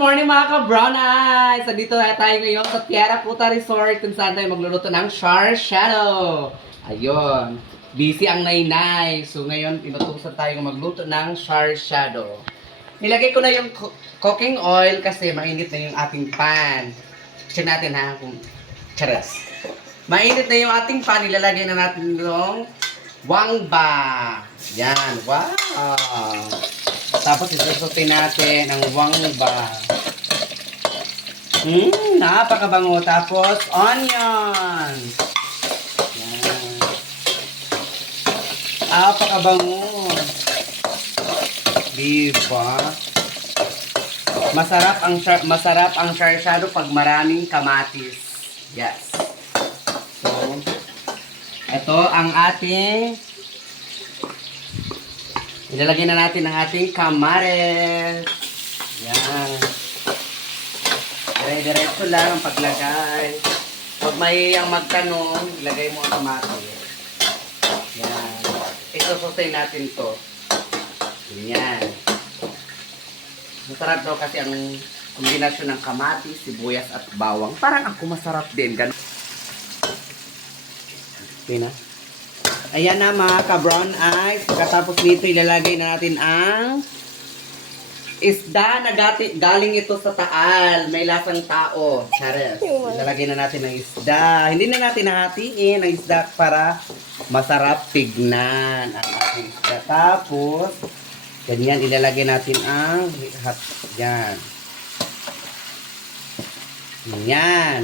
morning mga ka-brown eyes! So, dito na tayo ngayon sa Tierra Puta Resort kung saan tayo magluluto ng char shadow. Ayun. Busy ang nainay. So ngayon, inutusan tayo magluto ng char shadow. Nilagay ko na yung cooking oil kasi mainit na yung ating pan. Check natin ha kung charas. Mainit na yung ating pan. Ilalagay na natin yung wangba. Yan. Wow! Tapos isusutin natin ang wangba. Napakabango. Tapos onion. Yan. Napakabango. Diba? Masarap ang char shadow pag maraming kamatis. Yes. So, ito ang ating ilalagay na natin ang ating kamares. Yan. Dire-diretso lang ang paglagay. Pag may ang magtanong, ilagay mo ang kamatis. Yan. Isusutay natin to. Yan. Masarap daw kasi ang kombinasyon ng kamatis, sibuyas at bawang. Parang ako masarap din. Ganun. Okay na. Ayan na mga ka-brown eyes. Pagkatapos nito, ilalagay na natin ang isda na galing ito sa Taal. May lasang tao. Chares. Ilalagay na natin ang isda. Hindi na natin nahatiin ang isda para masarap tignan ang ating isda. Tapos, ganyan ilalagay natin ang yan. Yan.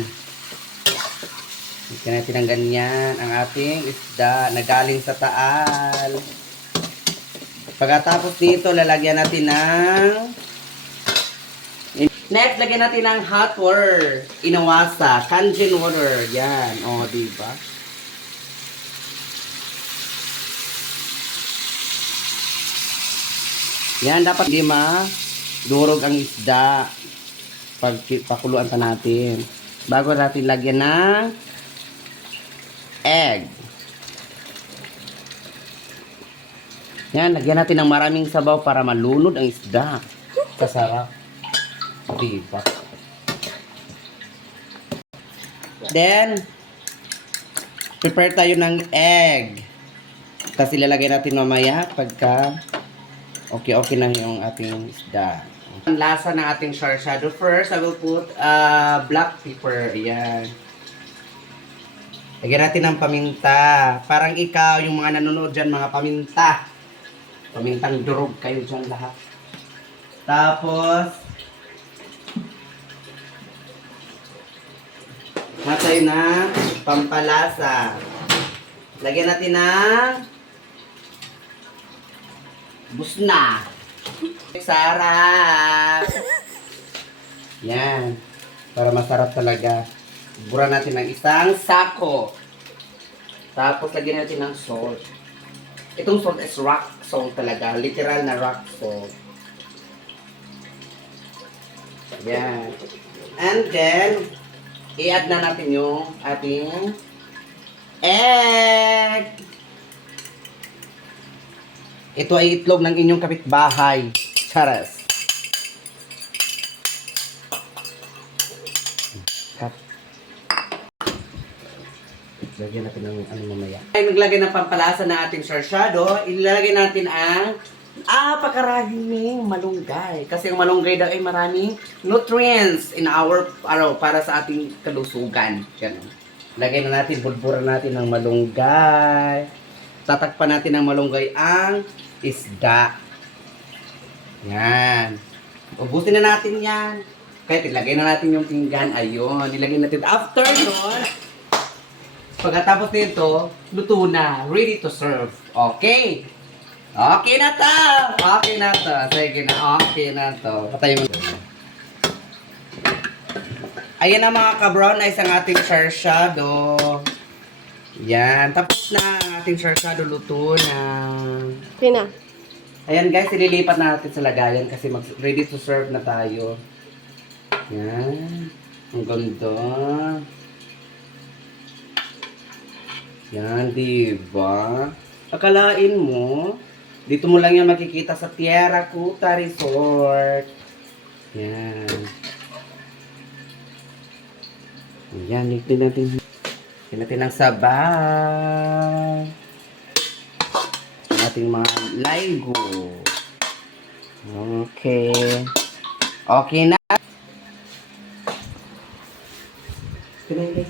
Ito natin ang ganyan, ang ating isda na galing sa Taal. Pagkatapos dito, lalagyan natin ng next, lagyan natin ng hot water. Inawasa, kanjin water. Yan, o, diba? Yan, dapat di durog ang isda pag pakuluan pa natin. Bago natin lagyan ng egg. Yan, lagyan natin ng maraming sabaw para malunod ang isda. Kasarap. Diba? Then, prepare tayo ng egg. Tapos ilalagay natin mamaya pagka okay na yung ating isda. Ang lasa ng ating char shadow. First, I will put black pepper. Ayan. Lagyan natin ng paminta. Parang ikaw, yung mga nanonood dyan, mga paminta. Pamintang durog kayo dyan lahat. Tapos, matay na pampalasa. Lagyan natin ng busna. Sarap! Yan. Para masarap talaga. Bura natin ng isang sako. Tapos lagyan natin ng salt. Itong salt is rock salt talaga. Literal na rock salt. Yan. And then, i-add na natin yung ating egg. Ito ay itlog ng inyong kapitbahay. Charas. Lagyan natin ng ano mamaya. Ay, maglagay ng pampalasa na ating char shadow. Ilalagay natin ang pakaraming malunggay. Kasi ang malunggay daw ay maraming nutrients in our para sa ating kalusugan. Ganun. Lagay na natin, bulburan natin ng malunggay. Tatakpan natin ng malunggay ang isda. Yan. Ubusin na natin yan. Kaya ilagay na natin yung pinggan. Ayun. Ilagay natin. After nun, pagkatapos nito, luto na. Ready to serve. Okay. Okay na to. Okay na to. Sige na. Okay na to. Patayin mo. Ayan na mga ka-brown eyes ang ating char shadow. Yan. Tapos na ang ating char shadow. Luto na. Pina. Ayan guys, ililipat na natin sa lagayan kasi ready to serve na tayo. Yan. Ang ganda. Yan, diba? Akalain mo, dito mo lang yan makikita sa Tierra Puta Resort. Yan. Yan, higpin natin. Higpin natin ang sabaw. Higpin natin mga laigo. Okay. Okay na. Pinay,